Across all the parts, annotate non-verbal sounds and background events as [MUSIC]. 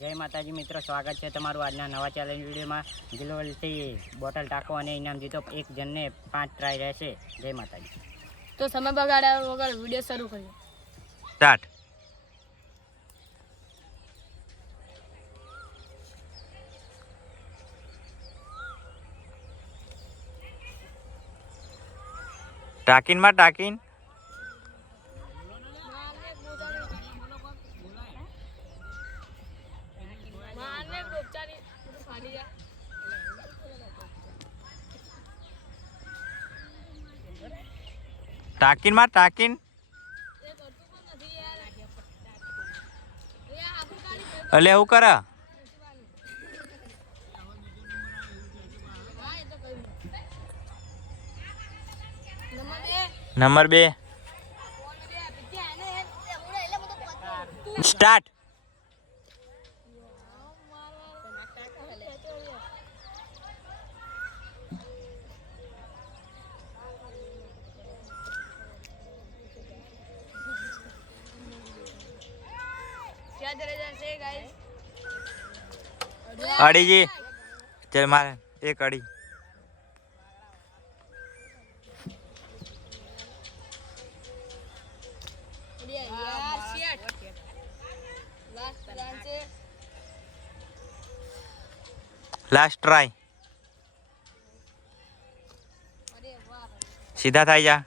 જય માતાજી મિત્રો સ્વાગત છે તમારું આજના નવા ચેલેન્જ વિડીયોમાં. ગ્લોવલથી બોટલ ટાંકો અને ઇનામ જીતો એક જણને પાંચ ટ્રાય રહેશે. જય માતાજી. તો સમય બગાડ્યા વગર વીડિયો શરૂ કરીએ. સ્ટાર્ટ. ટાકીનમાં ટાકીન. ટાકીનમાં ટાકીન. એટલે એવું કર. નંબર બે. સ્ટાર્ટ અડીજી ચલ મારે એક અડી લાસ્ટ ટ્રાય સીધા થઈ જા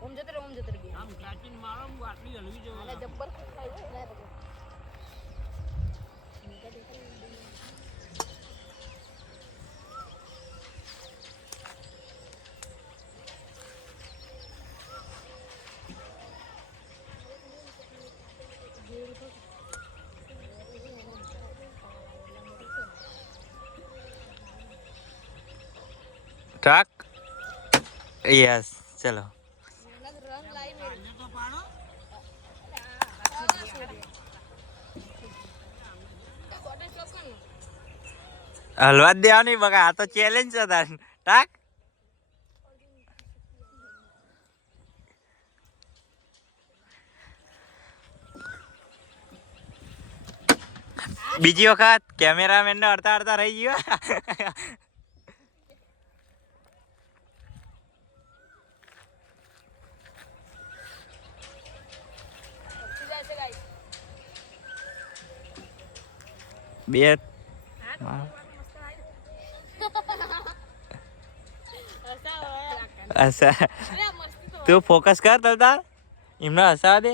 ઓમ જતો રે ઓમ જતો રે આમ ક્લાચિન મારો આટલી હલવી જવો જબ્બર ખાઈ ટ્રક યસ ચલો હલવા જ દેવાની બગા આ તો ચેલેન્જ છે તાર. ટાક બીજી વખત કેમેરામેન ને અડતા અડતા રહી ગયો. બે તું ફોકસ કર તલતાર એમને હસાવા દે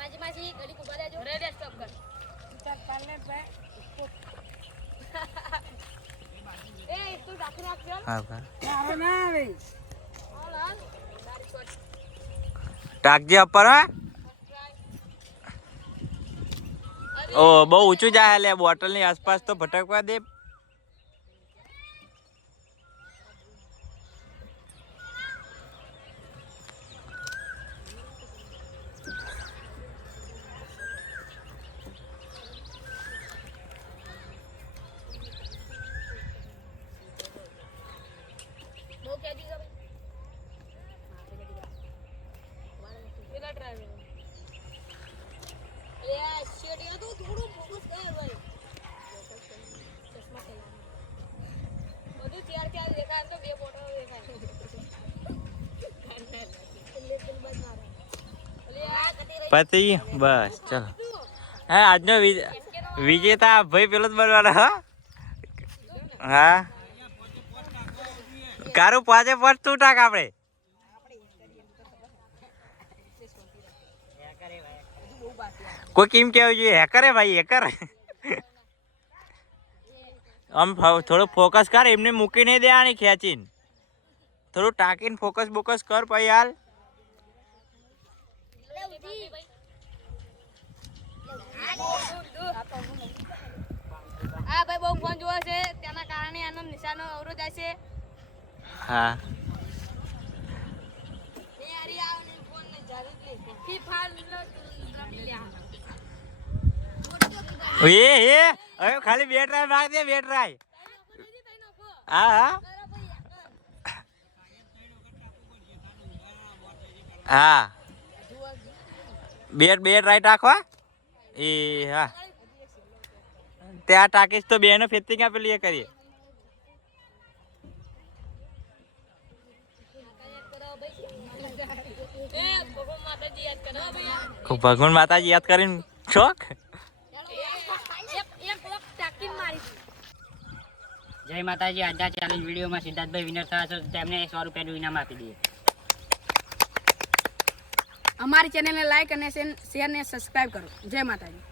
માજી માજી ગલી કુબા દેજો રેડે સ્ટોપ કર. [LAUGHS] એ તું રાખી રાખજો. હા બા. હાલ હાલ. તારી શોટ ટાકજે અપર હા? ઓ બહુ ઊંચું જાય લે બોટલની આસપાસ તો ભટકવા દે બહુ કેજી ગમે પેલા ટ્રાય એ આ શેડ યા તો થોડું ફોકસ કર ભાઈ ચશ્મા પેલા બધું ચાર ચાર દેખાય એમ તો બે ફોટો દેખાય એટલે પેલું બસ મારે અલે આ કતી રહી પતિ બસ, ચલો. હા, આજનો વિજે- વિજેતા ભાઈ પેલો જ બનવાનો, હા. હા. કારું પાંચે પાંચ તું ટાક આપણે કોઈ કેમ કેવું જોઈએ? હેકર ભાઈ, હેકર. આમ થોડું ફોકસ કર, એમને મૂકી નહીં દેવાની ખેંચીને. થોડું ટાંકીને ફોકસ બોકસ કર પછી હાલ. આ ભાઈ બહુ ફોન જોવે છે, તેના કારણે આનો નિશાનો અવરોધ છે. હા. ખાલી બે ટ્રાય માર દે બે હા હા. હા. બે બે રાઈટ રાખવા? એ, હા. ત્યાં ટાકીશ તો બેનો ફેરતી ક્યાં પેલી એ કરીએ. ભગવાન માતાજી યાદ કરીને શોખ? જય માતાજી, આજના ચેલેન્જ વિડીયોમાં સિદ્ધાર્થભાઈ વિનર થયા છો, તેમને સો રૂપિયાનું ઇનામ આપી દઈએ. અમારી ચેનલને લાઈક અને શેર ને સબસ્ક્રાઇબ કરો. જય માતાજી.